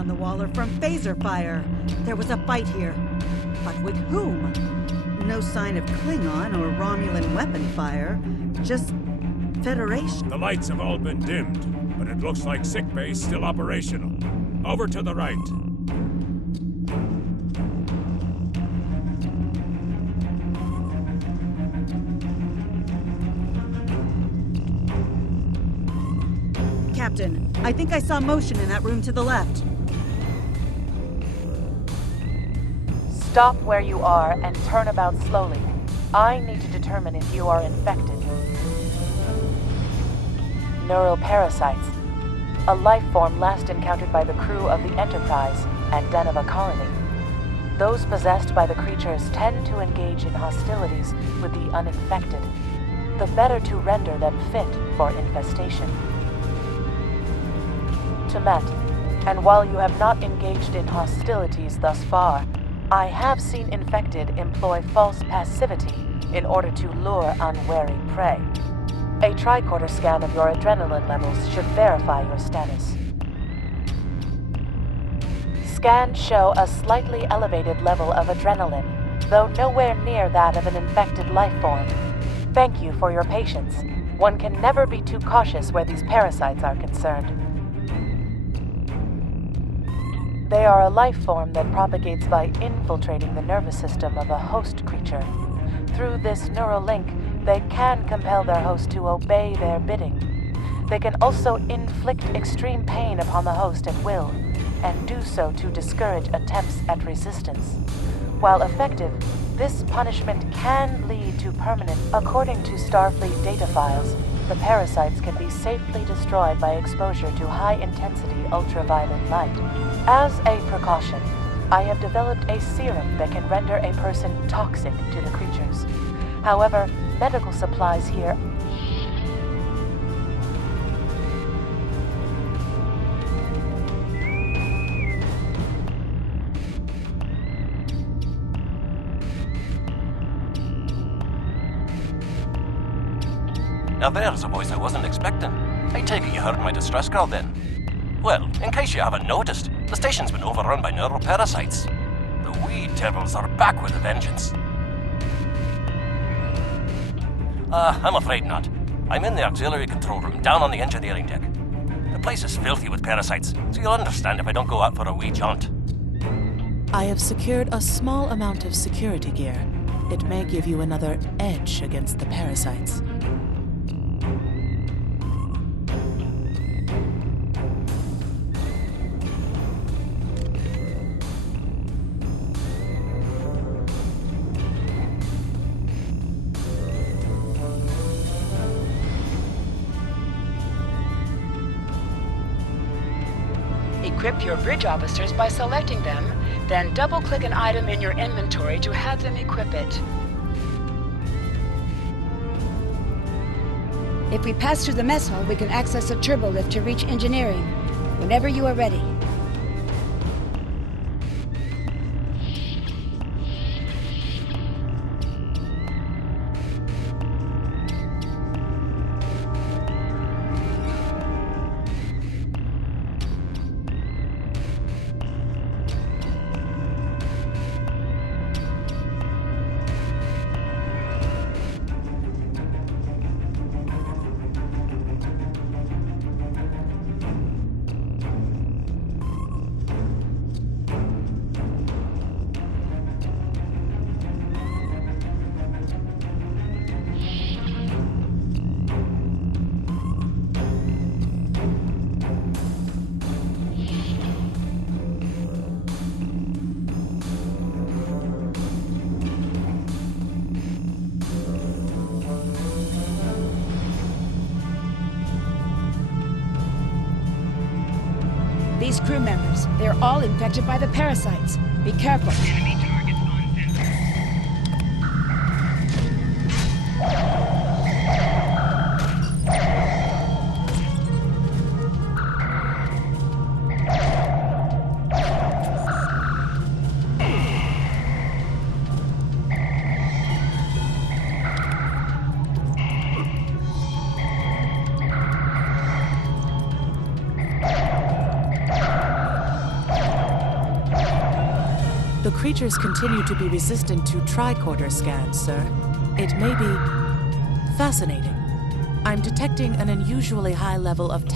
on the wall are from phaser fire. There was a fight here. But with whom? No sign of Klingon or Romulan weapon fire. Just Federation. The lights have all been dimmed, but it looks like sickbay's still operational. Over to the right. Captain, I think I saw motion in that room to the left. Stop where you are and turn about slowly. I need to determine if you are infected. Neural parasites. A life form last encountered by the crew of the Enterprise at Deneva Colony. Those possessed by the creatures tend to engage in hostilities with the uninfected, the better to render them fit for infestation. Temet, and while you have not engaged in hostilities thus far, I have seen infected employ false passivity in order to lure unwary prey. A tricorder scan of your adrenaline levels should verify your status. Scans show a slightly elevated level of adrenaline, though nowhere near that of an infected life form. Thank you for your patience. One can never be too cautious where these parasites are concerned. They are a life form that propagates by infiltrating the nervous system of a host creature. Through this neural link, they can compel their host to obey their bidding. They can also inflict extreme pain upon the host at will, and do so to discourage attempts at resistance. While effective, this punishment can lead to permanent. According to Starfleet data files, the parasites can be safely destroyed by exposure to high-intensity ultraviolet light. As a precaution, I have developed a serum that can render a person toxic to the creatures. However, medical supplies here... Now there's a voice I wasn't expecting. I take it you heard my distress call then. Well, in case you haven't noticed, the station's been overrun by neural parasites. The wee devils are back with a vengeance. I'm afraid not. I'm in the auxiliary control room, down on the engineering deck. The place is filthy with parasites, so you'll understand if I don't go out for a wee jaunt. I have secured a small amount of security gear. It may give you another edge against the parasites. Equip your bridge officers by selecting them, then double-click an item in your inventory to have them equip it. If we pass through the mess hall, we can access a turbo lift to reach engineering. Whenever you are ready. These crew members, they're all infected by the parasites. Be careful. Enemy targets on center. creatures continue to be resistant to tricorder scans, sir, it may be fascinating. I'm detecting an unusually high level of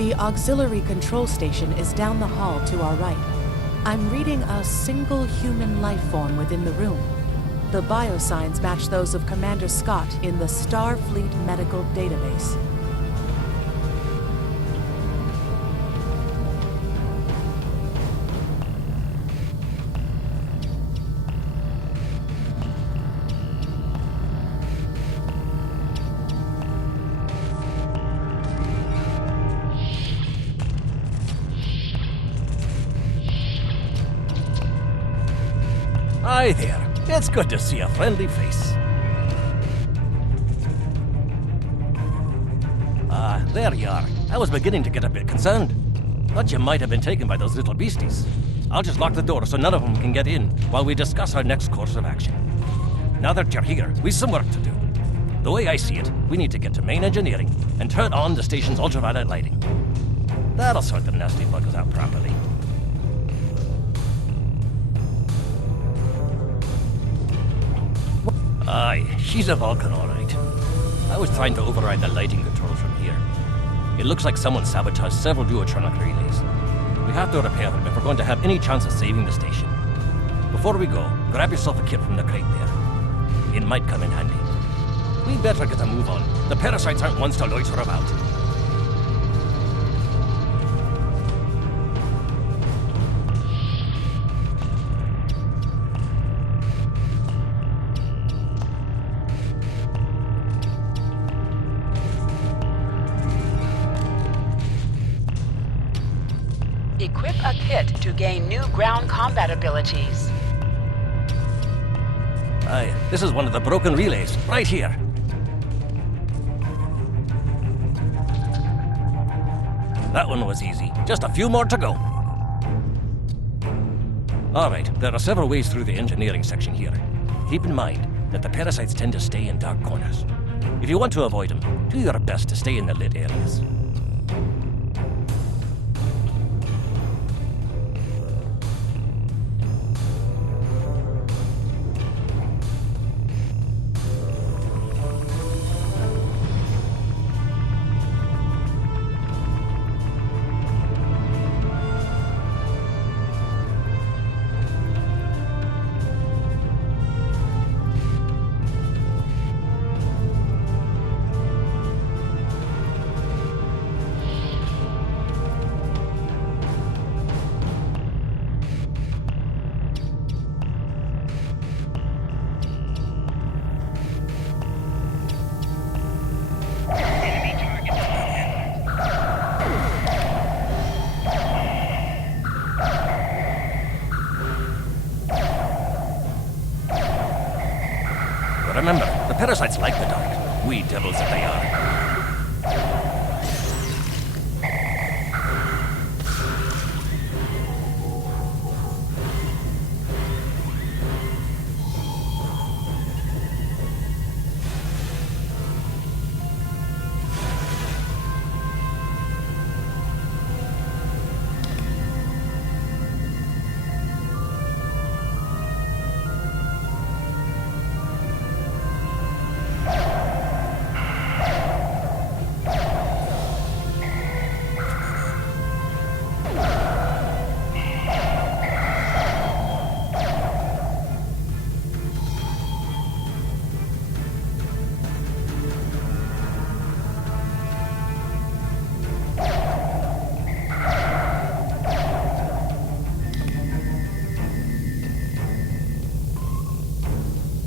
The auxiliary control station is down the hall to our right. I'm reading a single human life form within the room. The biosigns match those of Commander Scott in the Starfleet Medical Database. Hi there. It's good to see a friendly face. There you are. I was beginning to get a bit concerned. Thought you might have been taken by those little beasties. I'll just lock the door so none of them can get in while we discuss our next course of action. Now that you're here, we've some work to do. The way I see it, we need to get to main engineering and turn on the station's ultraviolet lighting. That'll sort the nasty buggers out properly. Aye, she's a Vulcan, all right. I was trying to override the lighting controls from here. It looks like someone sabotaged several duotronic relays. We have to repair them if we're going to have any chance of saving the station. Before we go, grab yourself a kit from the crate there. It might come in handy. We better get a move on. The parasites aren't ones to loiter about. equip a kit to gain new ground combat abilities. Aye, this is one of the broken relays, right here. That one was easy. Just a few more to go. Alright, there are several ways through the engineering section here. Keep in mind that the parasites tend to stay in dark corners. If you want to avoid them, do your best to stay in the lit areas. Remember, the parasites like the dark. We devils that they are.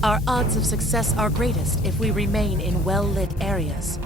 Our odds of success are greatest if we remain in well-lit areas.